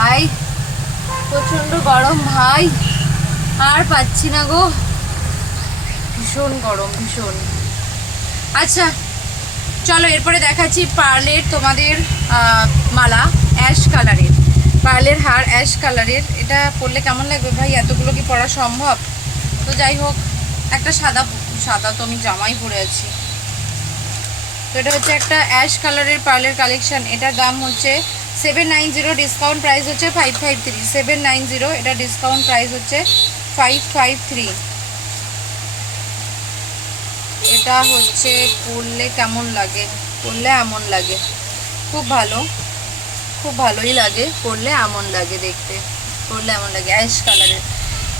ভাই। প্রচণ্ড গরম ভাই। আর পাচ্ছি না গো। ভীষণ গরম, ভীষণ। আচ্ছা চলো এরপরে দেখাচ্ছি পার্লের তোমাদের মালা, অ্যাশ কালারের। পার্লের হার অ্যাশ কালারের। এটা পরলে কেমন লাগবে ভাই? এতগুলো কি পরা সম্ভব? তো যাই হোক, একটা সাদা সাদা তো আমি জামাই পরে আছি। তো এটা হচ্ছে একটা অ্যাশ কালারের পার্লের কালেকশান। এটার দাম হচ্ছে seven nine zero discount price হচ্ছে five five three seven nine zero, এটা ডিসকাউন্ট প্রাইস হচ্ছে ফাইভ ফাইভ থ্রি এটা হচ্ছে পরলে কেমন লাগে? পরলে এমন লাগে। খুব ভালো। খুব ভালোই লাগে। পরলে এমন লাগে দেখতে। পরলে এমন লাগে। অ্যাশ কালারের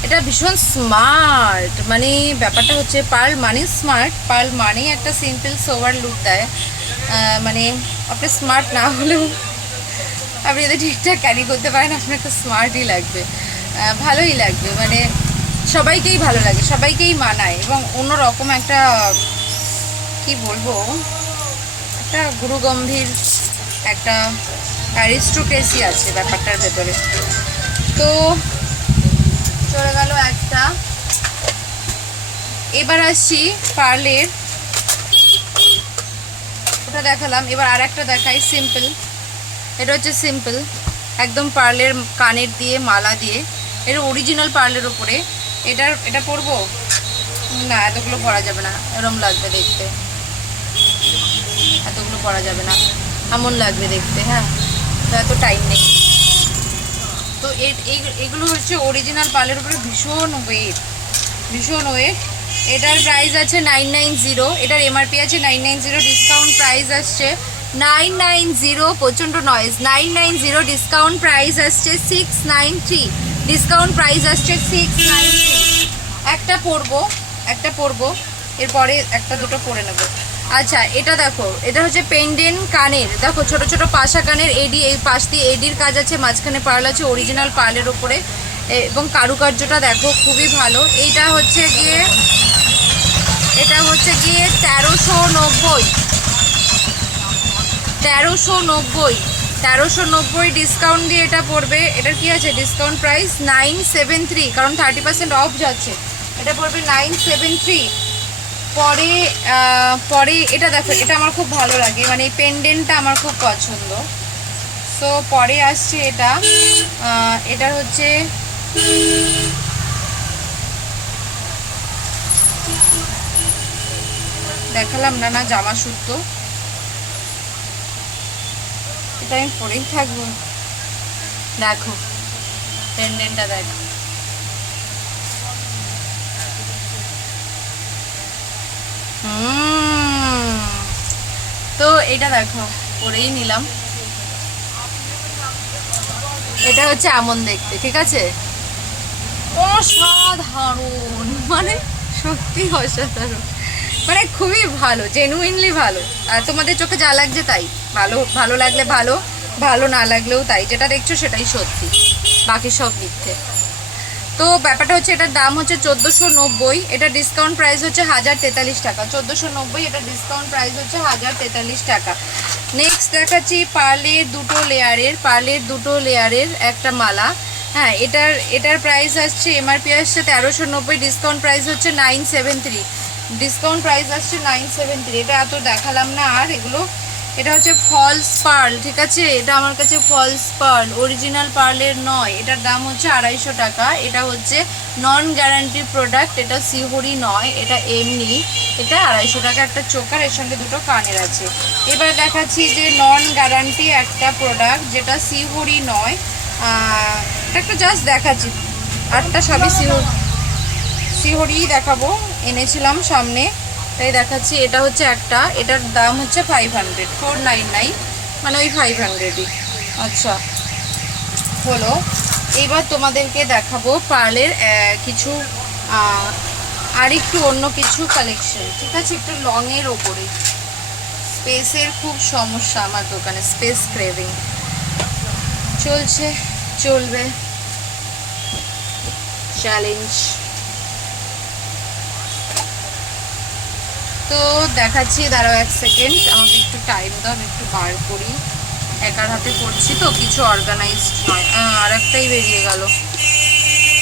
এটা ভীষণ স্মার্ট মানে ব্যাপারটা হচ্ছে পার্ল মানে স্মার্ট পার্ল মানেই একটা সিম্পল সোভার লুক দেয়। মানে আপনি স্মার্ট না হলেও আপনি যদি ঠিকঠাক ক্যারি করতে পারেন, আপনার একটা স্মার্টই লাগবে। ভালোই লাগবে মানে সবাইকেই ভালো লাগে, সবাইকেই মানায় এবং অন্যরকম একটা, কি বলব, একটা গুরুগম্ভীর একটা অ্যারিস্টোক্রেসি আছে ব্যাপারটার ভেতরে। তো চলে গেল একটা। এবার আসছি পার্লের ওটা দেখালাম, এবার আর একটা দেখাই সিম্পল এটা হচ্ছে সিম্পল। একদম পার্লের কানের দিয়ে, মালা দিয়ে। এটা অরিজিনাল পার্লের ওপরে এটার, এটা পরবো? না, এতগুলো পরা যাবে না। এরম লাগবে দেখতে। এতগুলো পরা যাবে না। এমন লাগবে দেখতে হ্যাঁ? তো এত টাইম নেই। তো এগুলো হচ্ছে অরিজিনাল পার্লের উপরে ভীষণ ওয়েট ভীষণ ওয়েট এটার প্রাইস আছে নাইন নাইন জিরো এটার এমআরপি আছে nine nine zero discount price আসছে নাইন নাইন জিরো, প্রচণ্ড noise nine nine zero discount price আসছে six nine three discount price আসছে সিক্স নাইন থ্রি একটা পরবো একটা পরবো, এরপরে একটা দুটো পরে নেব। আচ্ছা এটা দেখো, এটা হচ্ছে পেন্ডেন্ট কানের। দেখো, ছোট ছোট পাশা কানের এডি এই পাশ দিয়ে এডির কাজ আছে, মাঝখানে পার্ল আছে অরিজিনাল পার্লের ওপরে এবং কারুকার্যটা দেখো, খুবই ভালো। এইটা হচ্ছে গিয়ে, এটা হচ্ছে গিয়ে তেরোশো নব্বই। তেরোশো নব্বই। তেরোশো নব্বই ডিসকাউন্ট দিয়ে এটা পড়বে। এটার কি আছে? Discount price nine seven three কারণ থার্টি পার্সেন্ট অফ যাচ্ছে। এটা পড়বে নাইন সেভেন থ্রি পরে পরে এটা দেখো, এটা আমার খুব ভালো লাগে। মানে এই পেন্ডেন্টটা আমার খুব পছন্দ। সো পরে আসছে এটা। এটা হচ্ছে দেখালাম না না, জামা সুতো। এটা আমি পরেই থাকব। দেখো পেন্ডেন্টটা দেখো। হুম। তো এটা দেখো পরেই নিলাম। এটা হচ্ছে এমন দেখতে ঠিক আছে? অসাধারণ মানে সত্যি অসাধারণ। মানে খুবই ভালো জেনুইনলি ভালো। আর তোমাদের চোখে যা লাগছে তাই। ভালো ভালো লাগলে ভালো ভালো না লাগলেও তাই। যেটা দেখছ সেটাই সত্যি। বাকি সব মিথ্যে। তো ব্যাপারটা হচ্ছে এটার দাম হচ্ছে চোদ্দোশো নব্বই। এটা ডিসকাউন্ট প্রাইস হচ্ছে হাজার তেতাল্লিশ টাকা। চোদ্দোশো নব্বই, এটা ডিসকাউন্ট প্রাইস হচ্ছে হাজার তেতাল্লিশ টাকা। নেক্সট দেখাচ্ছি পার্লের দুটো লেয়ারের পার্লের দুটো লেয়ারের একটা মালা। হ্যাঁ এটার এটার প্রাইস আসছে এমআরপি আসছে তেরোশো নব্বই ডিসকাউন্ট প্রাইস হচ্ছে nine seven three discount price আসছে নাইন সেভেন থ্রি এটা এত দেখালাম না। আর এগুলো, এটা হচ্ছে ফলস পার্ল ঠিক আছে? এটা আমার কাছে ফলস পার্ল অরিজিনাল পার্লের নয়। এটার দাম হচ্ছে আড়াইশো টাকা। এটা হচ্ছে নন গ্যারান্টি প্রোডাক্ট এটা সিহরি নয়। এটা এমনি। এটা আড়াইশো টাকা একটা চোকার, এর সঙ্গে দুটো কানের আছে। এবার দেখাচ্ছি যে নন গ্যারান্টি একটা প্রোডাক্ট যেটা সিহরি নয়। এটা একটু জাস্ট দেখাচ্ছি। আটটা সবই সিহরি, সিহরিই দেখাবো। এনেছিলাম সামনে। তাই দেখাচ্ছি, এটা হচ্ছে একটা। এটার দাম হচ্ছে five hundred four nine nine মানে ওই ফাইভ হান্ড্রেডই আচ্ছা হলো। এইবার তোমাদেরকে দেখাবো পার্লের কিছু আর একটু অন্য কিছু কালেকশন ঠিক আছে, একটু লংয়ের ওপরে। স্পেসের খুব সমস্যা আমার দোকানে স্পেস ক্রেভিং চলছে, চলবে। চ্যালেঞ্জ তো দেখাচ্ছি, দাঁড়াও এক সেকেন্ড আমাকে একটু টাইম দাও, আমি একটু বার করি। একার হাতে করছি তো, কিছু অর্গানাইজড নয়। আর একটাই বেরিয়ে গেল।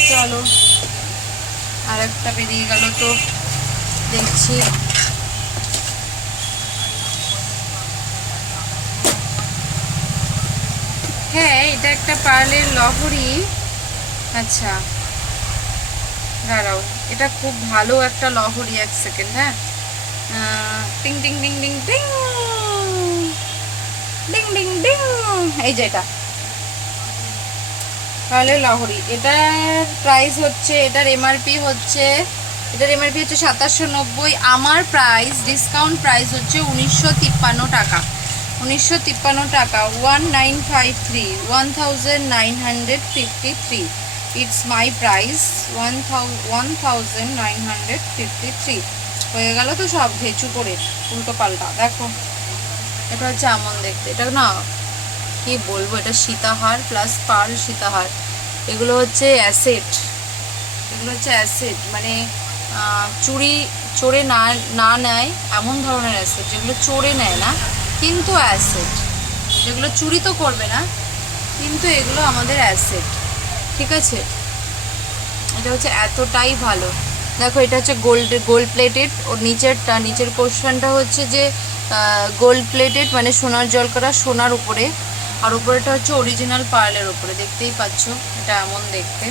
চলো আর একটা বেরিয়ে গেল তো, দেখছি। হ্যাঁ এটা একটা পার্লের লহরি। আচ্ছা দাঁড়াও। এটা খুব ভালো একটা লহরি, এক সেকেন্ড হ্যাঁ। টিং টিং টিং টিং টিং ডিং ডিং ডিং এই যে এটা। তাহলে লহরি, এটার প্রাইস হচ্ছে, এটার এমআরপি হচ্ছে, এটার এমআরপি হচ্ছে সাতাশশো নব্বই, আমার প্রাইস ডিসকাউন্ট প্রাইস হচ্ছে উনিশশো তিপ্পান্ন টাকা। উনিশশো তিপ্পান্ন টাকা one nine five three one thousand nine hundred fifty three it's my price one thou one thousand nine hundred fifty three হয়ে গেল তো সব ভেচু করে উল্টো পাল্টা। দেখো, এটা হচ্ছে আমন দেখতে। এটা না, কি বলব, এটা সীতাহার প্লাস পার সীতাহার। এগুলো হচ্ছে অ্যাসেট এগুলো হচ্ছে অ্যাসেট মানে চুরি, চোরে না না নেয় এমন ধরনের অ্যাসেট যেগুলো চোরে নেয় না, কিন্তু অ্যাসেট যেগুলো চুরি তো করবে না, কিন্তু এগুলো আমাদের অ্যাসেট ঠিক আছে? এটা হচ্ছে এতটাই ভালো। দেখো, এটা হচ্ছে গোল্ড গোল্ড প্লেটেড ওর নিচেরটা, নিচের পোর্শনটা হচ্ছে যে গোল্ড প্লেটেড মানে সোনার জল করা সোনার উপরে। আর উপরেটা হচ্ছে অরিজিনাল পার্লের উপরে। দেখতেই পাচ্ছ, এটা এমন দেখতে।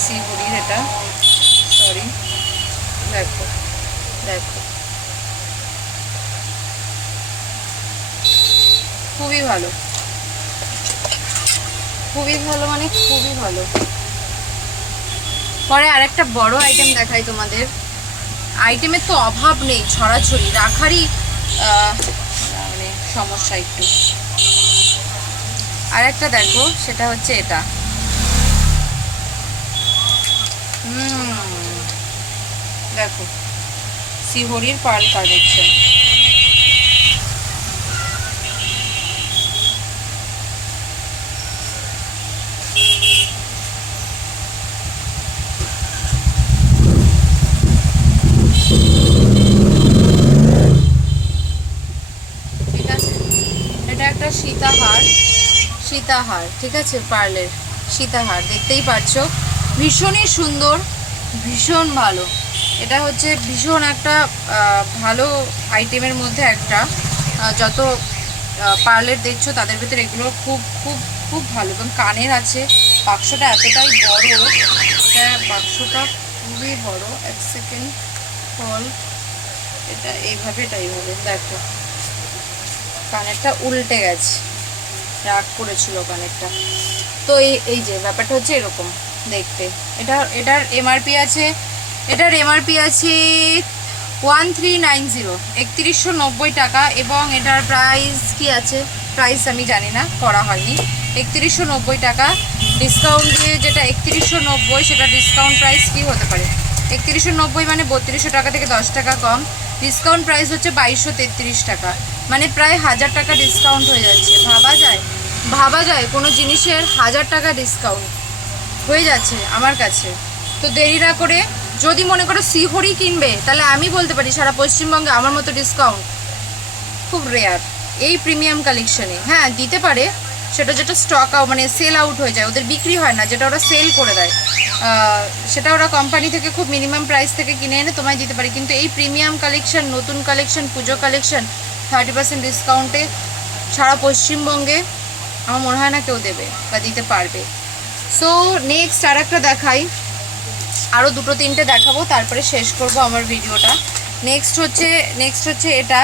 সিগুড়ির এটা। সরি দেখো দেখো। খুবই ভালো। খুবই ভালো মানে খুবই ভালো। পরে আরেকটা বড় আইটেম দেখাই তোমাদের। আইটেমের তো অভাব নেই, ছড়াছড়ি। রাখারই মানে সমস্যা একটু। আর একটা দেখো, সেটা হচ্ছে এটা। হুম, দেখো। শিহরির পার্ল কালেকশন ঠিক আছে এটা একটা সীতাহার সীতাহার, ঠিক আছে? পার্লের সীতাহার, দেখতেই পাচ্ছ ভীষণই সুন্দর, ভীষণ ভালো। এটা হচ্ছে ভীষণ একটা ভালো আইটেমের মধ্যে একটা। যত পার্লের দেখছ, তাদের ভিতরে এগুলো খুব খুব খুব ভালো। এবং কানের আছে, বাক্সটা এতটাই বড়, এটা বাক্সটা খুবই বড়। এক সেকেন্ড ফল এটা এইভাবে এটা এইভাবে, দেখো। কানেরটা উল্টে গেছে। রাগ করেছিল কানেরটা তো এই এই যে ব্যাপারটা হচ্ছে এরকম দেখতে। এটা, এটার এমআরপি আছে, এটার এমআরপি আছে ওয়ান থ্রি নাইন জিরো একত্রিশশো নব্বই টাকা এবং এটার প্রাইস কি আছে? প্রাইস আমি জানি না, করা হয়নি। একত্রিশশো নব্বই টাকা। ডিসকাউন্ট দিয়ে যেটা একত্রিশশো নব্বই, সেটা ডিসকাউন্ট প্রাইস কি হতে পারে? একত্রিশশো নব্বই মানে বত্রিশশো টাকা থেকে দশ টাকা কম। ডিসকাউন্ট প্রাইস হচ্ছে বাইশশো তেত্রিশ টাকা। মানে প্রায় হাজার টাকা ডিসকাউন্ট হয়ে যাচ্ছে। ভাবা যায়? ভাবা যায়, কোনো জিনিসের হাজার টাকা ডিসকাউন্ট হয়ে যাচ্ছে আমার কাছে। তো দেরি না করে যদি মনে করো সিহরি কিনবে, তাহলে আমি বলতে পারি সারা পশ্চিমবঙ্গে আমার মতো ডিসকাউন্ট খুব রেয়ার এই প্রিমিয়াম কালেকশনে হ্যাঁ দিতে পারে। সেটা যেটা স্টক আউট মানে সেল আউট হয়ে যায়। ওদের বিক্রি হয় না, যেটা ওরা সেল করে দেয়। সেটা ওরা কোম্পানি থেকে খুব মিনিমাম প্রাইস থেকে কিনে এনে তোমায় দিতে পারে। কিন্তু এই প্রিমিয়াম কালেকশন নতুন collection Puja collection thirty percent ডিসকাউন্টে সারা পশ্চিমবঙ্গে আমার মনে হয় না কেউ দেবে বা দিতে পারবে। সো নেক্সট আর একটা দেখাই। আরও দুটো তিনটে দেখাবো, তারপরে শেষ করব আমার ভিডিওটা। নেক্সট হচ্ছে নেক্সট হচ্ছে এটা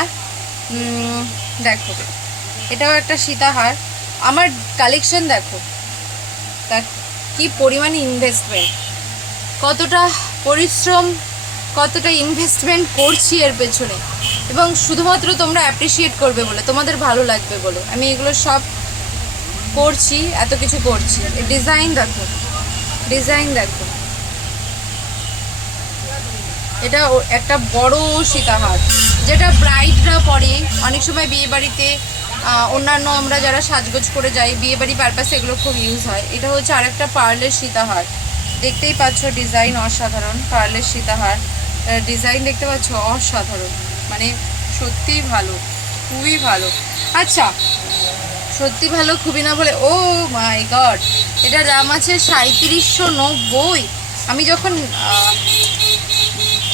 দেখো। এটাও একটা সীতাহার। আমার কালেকশন দেখো। দেখ, কি পরিমাণ ইনভেস্টমেন্ট কতটা পরিশ্রম কতটা ইনভেস্টমেন্ট করছি এর পেছনে। এবং শুধুমাত্র তোমরা অ্যাপ্রিসিয়েট করবে বলে, তোমাদের ভালো লাগবে বলে। আমি এগুলো সব করছি, এত কিছু করছি। ডিজাইন দেখো ডিজাইন দেখো। এটা একটা বড় সীতাহার, যেটা ব্রাইডরা পরে। অনেক সময় বিয়ে বাড়িতে অন্যান্য আমরা যারা সাজগোজ করে যাই, বিয়ে বাড়ি পারপাসে এগুলো খুব ইউজ হয়। এটা হচ্ছে আরেকটা পার্লের সীতাহার। দেখতেই পাচ্ছ ডিজাইন অসাধারণ, পার্লের সীতাহার। ডিজাইন দেখতে পাচ্ছ, অসাধারণ। মানে সত্যিই ভালো, খুবই ভালো। আচ্ছা সত্যি ভালো খুবই না বলে, ও মাই গড এটার দাম আছে সাঁত্রিশশো নব্বই। আমি যখন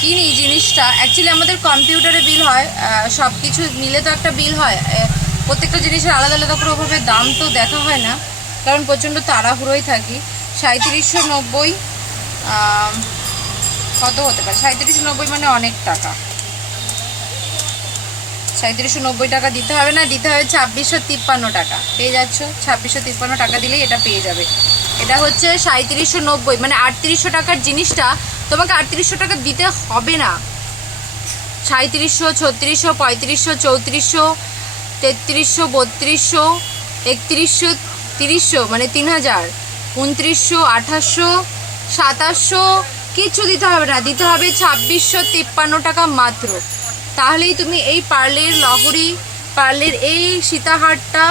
কিনি জিনিসটা অ্যাকচুয়ালি আমাদের কম্পিউটারে বিল হয় সব কিছু মিলে তো একটা বিল হয়। প্রত্যেকটা জিনিসের আলাদা আলাদা করে ওভাবে দাম তো দেখা হয় না, কারণ প্রচণ্ড তাড়াহুড়োই থাকি। সাঁত্রিশশো নব্বই কত হতে পারে। সাঁত্রিশশো নব্বই মানে অনেক টাকা। সাঁত্রিশশো নব্বই টাকা দিতে হবে না, দিতে হবে ছাব্বিশশো তিপ্পান্ন টাকা। পেয়ে যাচ্ছ? ছাব্বিশশো তিপ্পান্ন টাকা দিলেই এটা পেয়ে যাবে। এটা হচ্ছে সাঁত্রিশশো নব্বই মানে আটত্রিশশো টাকার জিনিসটা তোমাকে আটত্রিশশো টাকা দিতে হবে না। সাঁত্রিশশো ছত্রিশশো, পঁয়ত্রিশশো, চৌত্রিশশো, তেত্রিশশো, বত্রিশশো, একত্রিশশো, তিরিশশো মানে তিন হাজার। উনত্রিশশো, আঠাশশো, সাতাশশো কিচ্ছু দিতে হবে না, দিতে হবে ছাব্বিশশো তিপ্পান্ন টাকা মাত্র। তাহলেই তুমি এই পার্লের লহরি, পার্লের এই সীতাহারটা,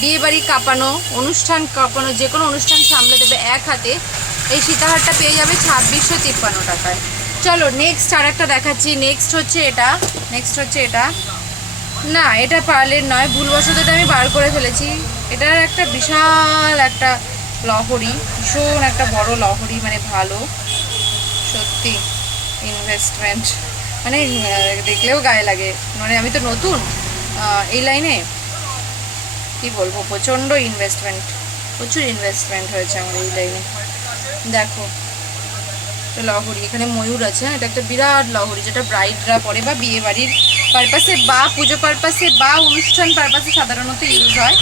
বিয়েবাড়ি কাঁপানো, অনুষ্ঠান কাঁপানো, যে কোনো অনুষ্ঠান সামলে দেবে এক হাতে, এই সীতাহারটা পেয়ে যাবে ছাব্বিশশো তিপ্পান্ন টাকায়। চলো নেক্সট আর একটা দেখাচ্ছি। নেক্সট হচ্ছে এটা নেক্সট হচ্ছে এটা। না, এটা পার্লের নয়, ভুলবশত এটা আমি বার করে ফেলেছি। এটার একটা বিশাল একটা লহরি, ভীষণ একটা বড় লহরি মানে ভালো। সত্যি ইনভেস্টমেন্ট মানে দেখলেও গায়ে লাগে। মানে আমি তো নতুন এই লাইনে। কি বলব প্রচণ্ড ইনভেস্টমেন্ট প্রচুর ইনভেস্টমেন্ট হয়েছে আমার এই লাইনে। দেখো একটা লহরি এখানে ময়ূর আছে হ্যাঁ, এটা একটা বিরাট লহরি যেটা ব্রাইডরা পরে বা বিয়ে বাড়ির পারপাসে বা পুজো পারপাসে বা অনুষ্ঠান পারপাসে সাধারণত ইউজ হয়।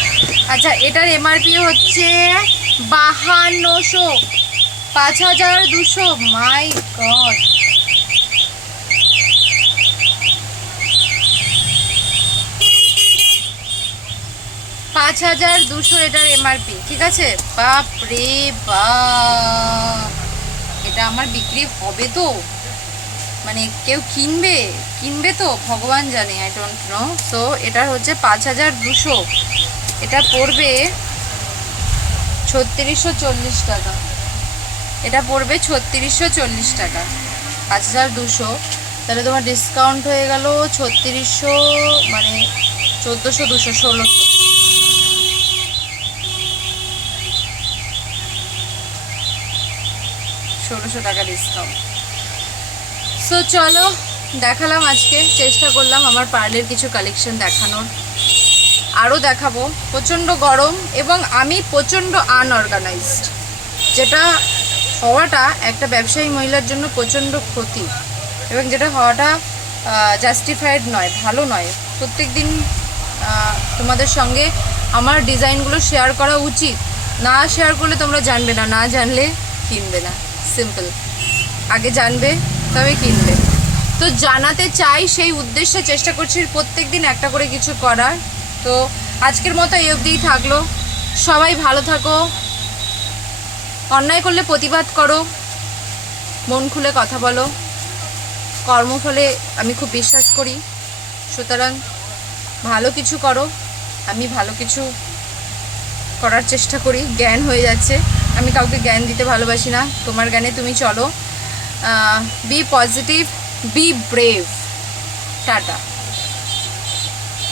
আচ্ছা এটার এমআরপি হচ্ছে বাহান্নশো। পাঁচ হাজার দুশো মাই গড পাঁচ হাজার দুশো এটার এমআরপি ঠিক আছে? বাপ রে বাপ। এটা আমার বিক্রি হবে তো। মানে কেউ কিনবে কিনবে তো, ভগবান জানে আই ডোন্ট নো সো এটা হচ্ছে পাঁচ হাজার দুশো। এটা পড়বে ছত্রিশশো চল্লিশ টাকা। এটা পড়বে ছত্রিশশো চল্লিশ টাকা। পাঁচ হাজার দুশো। তাহলে তোমার ডিসকাউন্ট হয়ে গেল ছত্রিশশো মানে চোদ্দোশো, দুশো, ষোলোশো। ষোলোশো টাকা ডিসকাউন্ট সো চলো, দেখালাম আজকে। চেষ্টা করলাম আমার পার্লের কিছু কালেকশন দেখানোর। আরও দেখাবো। প্রচণ্ড গরম এবং আমি প্রচণ্ড আনঅর্গানাইজড যেটা হওয়াটা একটা ব্যবসায়ী মহিলার জন্য প্রচণ্ড ক্ষতি এবং যেটা হওয়াটা জাস্টিফাইড নয়, ভালো নয়। প্রত্যেক দিন তোমাদের সঙ্গে আমার ডিজাইনগুলো শেয়ার করা উচিত। না শেয়ার করলে তোমরা জানবে না না জানলে কিনবে না। সিম্পল আগে জানবে, তবে কিনবে। তো জানাতে চাই সেই উদ্দেশ্যে চেষ্টা করছি প্রত্যেক দিন একটা করে কিছু করার। তো আজকের মতো এই অবধিই থাকল। সবাই ভালো থাকো। অন্যায় করলে প্রতিবাদ করো। মন খুলে কথা বলো। কর্মফলে আমি খুব বিশ্বাস করি। সুতরাং ভালো কিছু করো। আমি ভালো কিছু করার চেষ্টা করি। জ্ঞান হয়ে যাচ্ছে। আমি কাউকে জ্ঞান দিতে ভালোবাসি না। তোমার জ্ঞানে তুমি চলো। Be positive be brave tata.